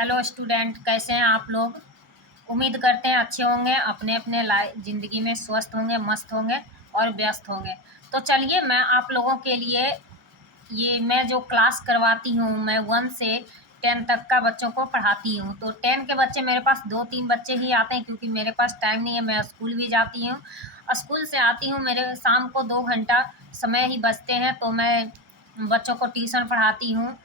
Hello student, कैसे हैं आप लोग। उम्मीद करते हैं अच्छे होंगे, अपने अपने ज़िंदगी में स्वस्थ होंगे, मस्त होंगे और व्यस्त होंगे। तो चलिए मैं आप लोगों के लिए मैं जो क्लास करवाती हूँ, मैं 1 से 10 तक का बच्चों को पढ़ाती हूँ। तो 10 के बच्चे मेरे पास 2-3 बच्चे ही आते हैं, क्योंकि मेरे पास टाइम नहीं है। मैं स्कूल भी जाती हूँ, स्कूल से आती हूँ, मेरे शाम को 2 घंटा समय ही बचते हैं, तो मैं बच्चों को ट्यूशन पढ़ाती हूँ।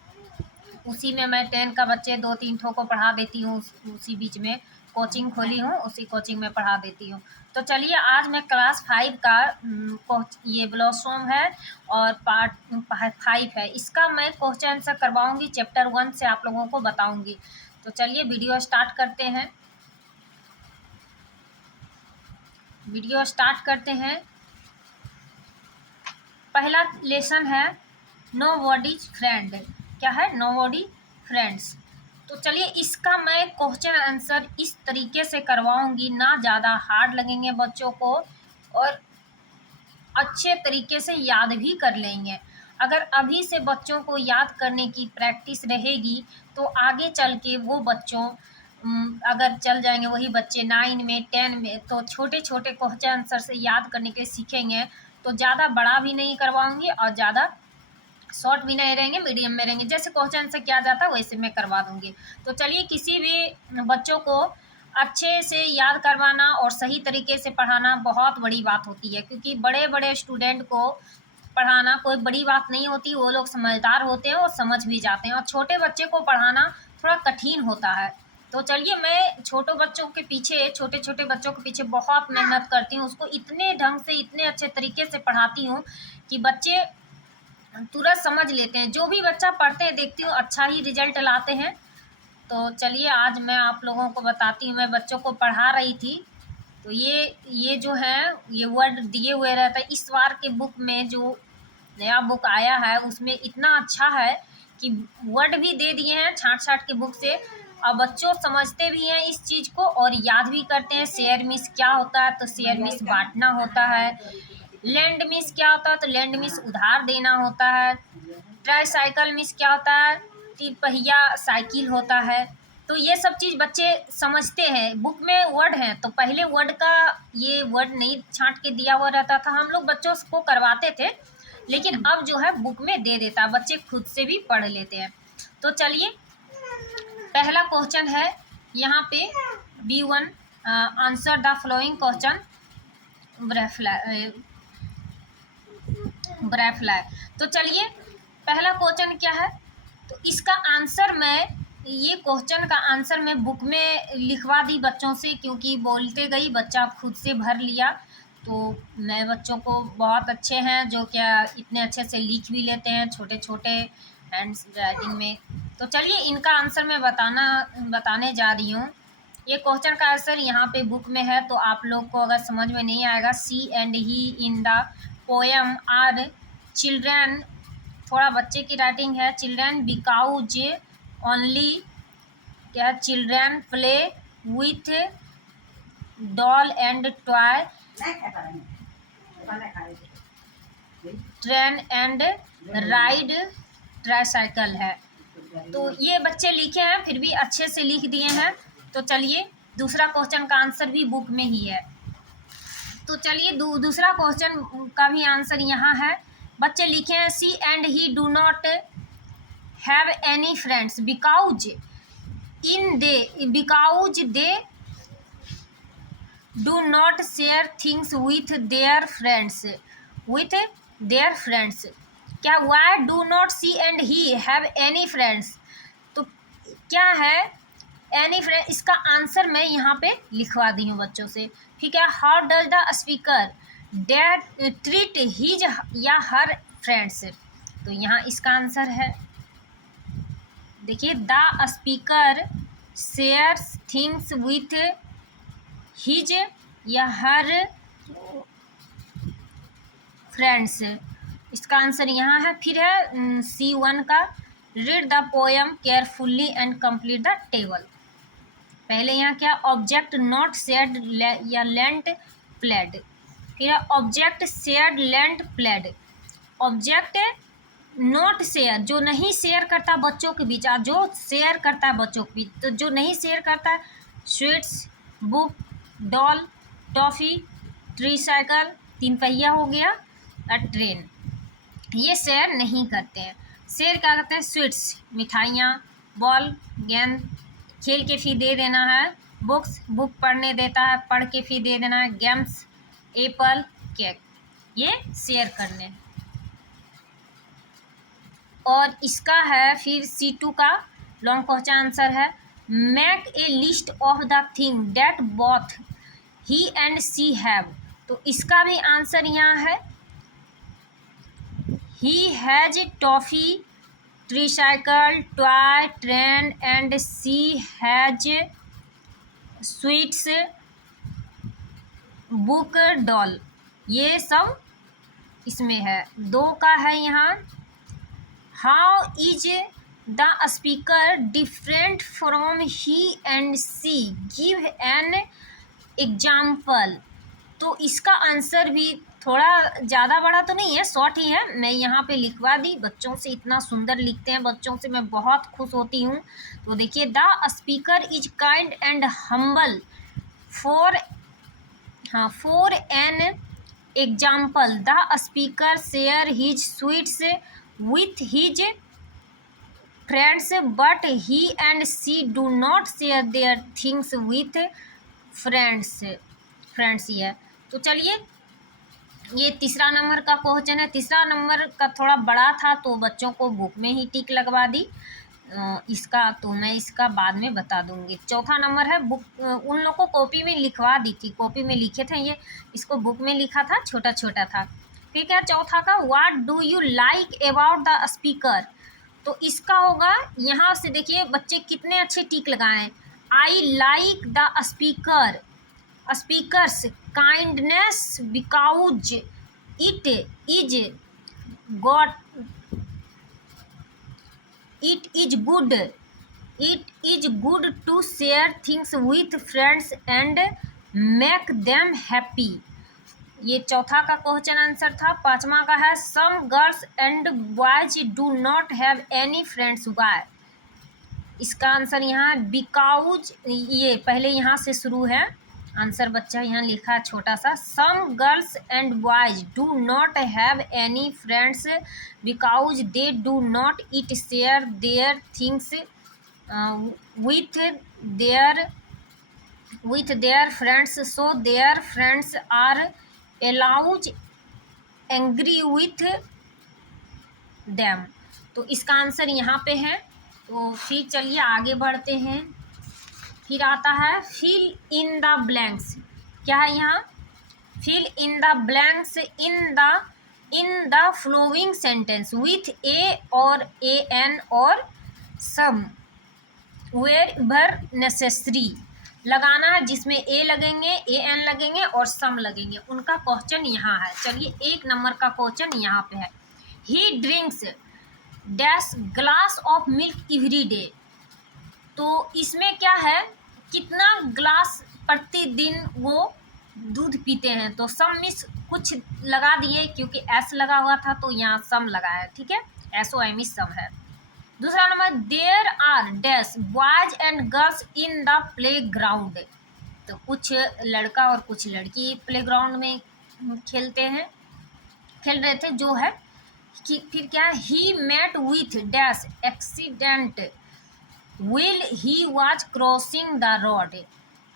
उसी में मैं 10 का बच्चे 2-3 ठो को पढ़ा देती हूँ। उसी बीच में कोचिंग खोली हूँ, उसी कोचिंग में पढ़ा देती हूँ। तो चलिए आज मैं क्लास 5 का ये ब्लॉसम है और पार्ट 5 है, इसका मैं क्वेश्चन आंसर करवाऊंगी। चैप्टर 1 से आप लोगों को बताऊंगी। तो चलिए वीडियो स्टार्ट करते हैं। पहला लेसन है नो बॉडी फ्रेंड। क्या है? Nobody friends. तो चलिए इसका मैं क्वेश्चन आंसर इस तरीके से करवाऊंगी, ना ज़्यादा हार्ड लगेंगे बच्चों को और अच्छे तरीके से याद भी कर लेंगे। अगर अभी से बच्चों को याद करने की प्रैक्टिस रहेगी तो आगे चल के वो बच्चों अगर चल जाएंगे वही बच्चे 9 में 10 में, तो छोटे छोटे क्वेश्चन आंसर से याद करने के सीखेंगे। तो ज़्यादा बड़ा भी नहीं करवाऊंगी और ज़्यादा शॉर्ट भी नहीं रहेंगे, मीडियम में रहेंगे। जैसे क्वेश्चन आंसर किया जाता है वैसे मैं करवा दूंगी। तो चलिए किसी भी बच्चों को अच्छे से याद करवाना और सही तरीके से पढ़ाना बहुत बड़ी बात होती है, क्योंकि बड़े बड़े स्टूडेंट को पढ़ाना कोई बड़ी बात नहीं होती। वो लोग समझदार होते हैं और समझ भी जाते हैं, और छोटे बच्चे को पढ़ाना थोड़ा कठिन होता है। तो चलिए मैं छोटे बच्चों के पीछे बहुत मेहनत करती हूँ, उसको इतने ढंग से इतने अच्छे तरीके से पढ़ाती हूँ कि बच्चे तुरंत समझ लेते हैं। जो भी बच्चा पढ़ते हैं देखती हूँ अच्छा ही रिजल्ट लाते हैं। तो चलिए आज मैं आप लोगों को बताती हूँ। मैं बच्चों को पढ़ा रही थी, तो ये जो है ये वर्ड दिए हुए रहता है। इस बार के बुक में जो नया बुक आया है उसमें इतना अच्छा है कि वर्ड भी दे दिए हैं छाँट छाँट के बुक से, और बच्चों समझते भी हैं इस चीज़ को और याद भी करते हैं। शेयर मिस क्या होता है? तो शेयर मिस बांटना होता है। लैंड मिस क्या होता है? तो लैंड मिस उधार देना होता है। ट्राईसाइकिल मिस क्या होता है? 3 पहिया साइकिल होता है। तो ये सब चीज़ बच्चे समझते हैं। बुक में वर्ड हैं, तो पहले वर्ड का ये वर्ड नहीं छांट के दिया हुआ रहता था, हम लोग बच्चों को करवाते थे, लेकिन अब जो है बुक में दे देता है, बच्चे खुद से भी पढ़ लेते हैं। तो चलिए पहला क्वेश्चन है यहाँ पे B1, answer the following question briefly. तो चलिए पहला क्वेश्चन क्या है? तो इसका आंसर ये क्वेश्चन का आंसर मैं बुक में लिखवा दी बच्चों से, क्योंकि बोलते गई बच्चा खुद से भर लिया। तो मैं बच्चों को बहुत अच्छे हैं जो क्या इतने अच्छे से लिख भी लेते हैं छोटे छोटे हैंड राइटिंग में। तो चलिए इनका आंसर मैं बताने जा रही हूँ। ये क्वेश्चन का आंसर यहाँ पे बुक में है, तो आप लोग को अगर समझ में नहीं आएगा, she and he in the poem are children, थोड़ा बच्चे की राइटिंग है। चिल्ड्रन बिकाउज ओनली, क्या? Children play with doll and toy, train and ride tricycle है। तो ये बच्चे लिखे हैं, फिर भी अच्छे से लिख दिए हैं। तो चलिए दूसरा क्वेश्चन का आंसर भी बुक में ही है। तो चलिए दूसरा क्वेश्चन का भी आंसर यहाँ है। बच्चे लिखे हैं she and he do not have any friends because they do not share things with their friends. क्या? Why do not she and he have any friends. तो क्या है एनी फ्रेंड? इसका आंसर मैं यहाँ पे लिखवा दी हूँ बच्चों से। ठीक है। How does the speaker treat his या हर फ्रेंड्स। तो यहाँ इसका आंसर है, देखिए, the speaker shares things with his या हर फ्रेंड्स। इसका आंसर यहाँ है। फिर है C1 का, read the poem carefully and complete the table. पहले यहाँ क्या? ऑब्जेक्ट नॉट शेयर्ड या लेंट प्लेड। फिर object shared lent played. Object not share, जो नहीं शेयर करता बच्चों के बीच, जो शेयर करता है बच्चों के बीच, तो जो नहीं शेयर करता है स्वीट्स, बुक, डॉल, टॉफ़ी, ट्रीसाइकिल, 3 पहिया हो गया, और ट्रेन, ये शेयर नहीं करते हैं। शेयर क्या करते हैं? स्वीट्स, मिठाइयाँ, बॉल, गेंद, खेल के फ़ी दे देना है, बुक्स, बुक पढ़ने देता है, पढ़ के फ़ी दे देना है, गेम्स, एप्पल, केक, ये शेयर करने। और इसका है फिर C2 का लॉन्ग क्वेश्चन आंसर है, make a list of the thing that both he and she have. तो इसका भी आंसर यहाँ है, he has toffee, tricycle, toy, train, and she has sweets, book, doll, ये सब इसमें है। 2 का है यहाँ, how is the speaker different from he and she, give an example. तो इसका आंसर भी थोड़ा ज़्यादा बड़ा तो नहीं है, शॉर्ट ही है, मैं यहाँ पे लिखवा दी। बच्चों से इतना सुंदर लिखते हैं, बच्चों से मैं बहुत खुश होती हूँ। तो देखिए, the speaker is kind and humble for an example, the speaker share his sweets with his friends but he and she do not share their things with friends ही है। तो चलिए, ये तीसरा नंबर का क्वेश्चन है। तीसरा नंबर का थोड़ा बड़ा था तो बच्चों को बुक में ही टिक लगवा दी, इसका तो मैं इसका बाद में बता दूंगी। चौथा नंबर है, बुक उन लोग को कॉपी में लिखवा दी थी, कॉपी में लिखे थे, ये इसको बुक में लिखा था, छोटा छोटा था। ठीक है, चौथा का, what do you like about the speaker. तो इसका होगा, यहाँ से देखिए बच्चे कितने अच्छे टिक लगाए, I like the speaker, speakers kindness because it is got it is good to share things with friends and make them happy। ये चौथा का क्वेश्चन आंसर था। पांचवा का है, some girls and boys do not have any friends why। इसका answer यहाँ because, ये पहले यहाँ से शुरू है आंसर, बच्चा यहाँ लिखा है छोटा सा, some girls and boys do not have any friends because they do not eat share their things with their friends, so their friends are always angry with them। तो इसका आंसर यहाँ पे है। तो फिर चलिए आगे बढ़ते हैं। फिर आता है फिल इन द ब्लैंक्स। क्या है यहाँ? Fill in the blanks in the following sentence with a और ए एन और सम वेयर एवर नेसेसरी लगाना है, जिसमें ए लगेंगे, ए एन लगेंगे और सम लगेंगे। उनका क्वेश्चन यहाँ है। चलिए, 1 नंबर का क्वेश्चन यहाँ पे है, ही drinks dash glass of milk every day. तो इसमें क्या है, कितना ग्लास प्रतिदिन वो दूध पीते हैं। तो सम मिस कुछ लगा दिए, क्योंकि एस लगा हुआ था तो यहाँ सम लगाया। ठीक है, SOM सम है। दूसरा number, there are dash boys and girls in the playground. तो कुछ लड़का और कुछ लड़की प्ले ग्राउंड में खेल रहे थे, जो है कि फिर क्या है, he met with dash accident while he was crossing the road.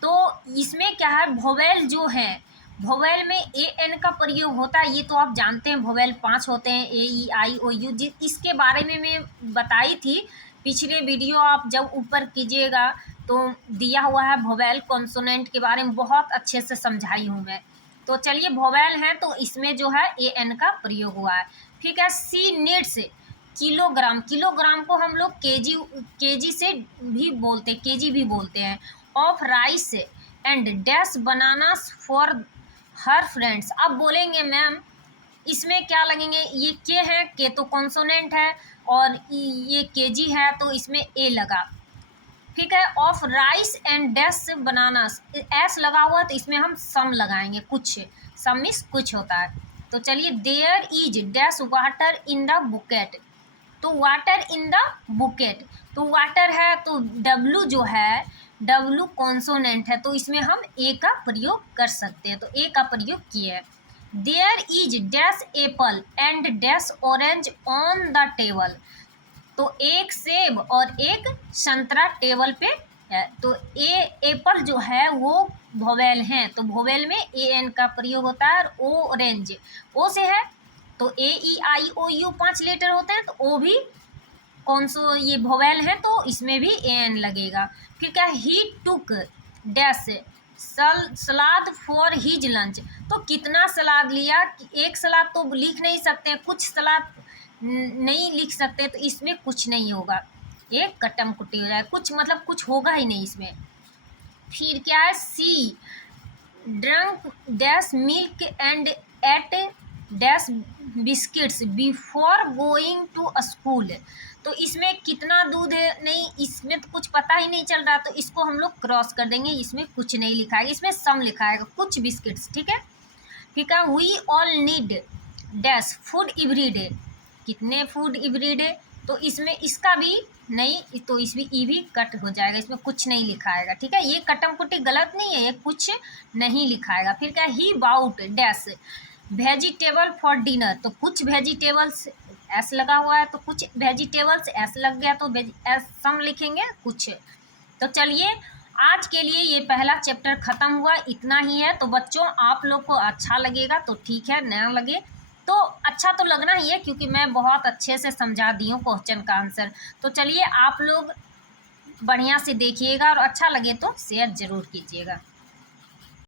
तो इसमें क्या है, वोवेल जो है, वोवेल में ए एन का प्रयोग होता है, ये तो आप जानते हैं। वोवेल 5 होते हैं, AEIOU, इसके बारे में मैं बताई थी पिछले वीडियो, आप जब ऊपर कीजिएगा तो दिया हुआ है वोवेल कॉन्सोनेंट के बारे में, बहुत अच्छे से समझाई हूँ मैं। तो चलिए, वोवेल है तो इसमें जो है ए एन का प्रयोग हुआ है। ठीक है, सी नीड्स किलोग्राम, किलोग्राम को हम लोग केजी से भी बोलते, केजी भी बोलते हैं, of rice and dash bananas for her friends. अब बोलेंगे मैम इसमें क्या लगेंगे, ये के है, के तो कॉन्सोनेंट है और ये केजी है तो इसमें ए लगा। ठीक है, of rice and dash bananas, S लगा हुआ तो इसमें हम सम लगाएंगे, कुछ सम मीन्स कुछ होता है। तो चलिए, there is dash water in the bucket. तो वाटर इन द बुकेट, तो वाटर है तो W जो है, W कॉन्सोनेंट है, तो इसमें हम ए का प्रयोग कर सकते हैं, तो ए का प्रयोग किया है। There is dash apple and dash orange on the table, तो एक सेब और एक संतरा टेबल पे है, तो ए एप्पल जो है वो वोवेल हैं, तो वोवेल में ए एन का प्रयोग होता है, और ओ ऑरेंज ओ से है, तो ए ई आई ओ यू 5 लेटर होते हैं, तो ओ भी कौन सो ये वोवेल है, तो इसमें भी ए एन लगेगा। फिर क्या, he took dash salad for his lunch, तो कितना सलाद लिया, एक सलाद तो लिख नहीं सकते, कुछ सलाद नहीं लिख सकते, तो इसमें कुछ नहीं होगा, एक कटम कुट्टी हो जाए, कुछ मतलब कुछ होगा ही नहीं इसमें। फिर क्या है, she drank dash milk and ate dash biscuits before going to school, तो इसमें कितना दूध है, नहीं इसमें तो कुछ पता ही नहीं चल रहा, तो इसको हम लोग क्रॉस कर देंगे, इसमें कुछ नहीं लिखा है, इसमें सम लिखा है, कुछ बिस्किट्स, ठीक है। ठीक है, we all need dash food every day, कितने फूड एवरी डे, तो इसमें इसका भी नहीं, तो इसमें ई भी कट हो जाएगा, इसमें कुछ नहीं लिखा आएगा, ठीक है, ये कटम कुट्टी गलत नहीं है, ये कुछ नहीं लिखाएगा। फिर क्या, he bought dash vegetable for dinner, तो कुछ वेजिटेबल्स एस लगा हुआ है, तो कुछ वेजिटेबल्स एस लग गया, तो एस सम लिखेंगे कुछ। तो चलिए आज के लिए ये पहला चैप्टर ख़त्म हुआ, इतना ही है। तो बच्चों आप लोग को अच्छा लगेगा तो ठीक है, ना लगे तो अच्छा तो लगना ही है, क्योंकि मैं बहुत अच्छे से समझा दी हूँ क्वेश्चन का आंसर। तो चलिए आप लोग बढ़िया से देखिएगा, और अच्छा लगे तो शेयर ज़रूर कीजिएगा।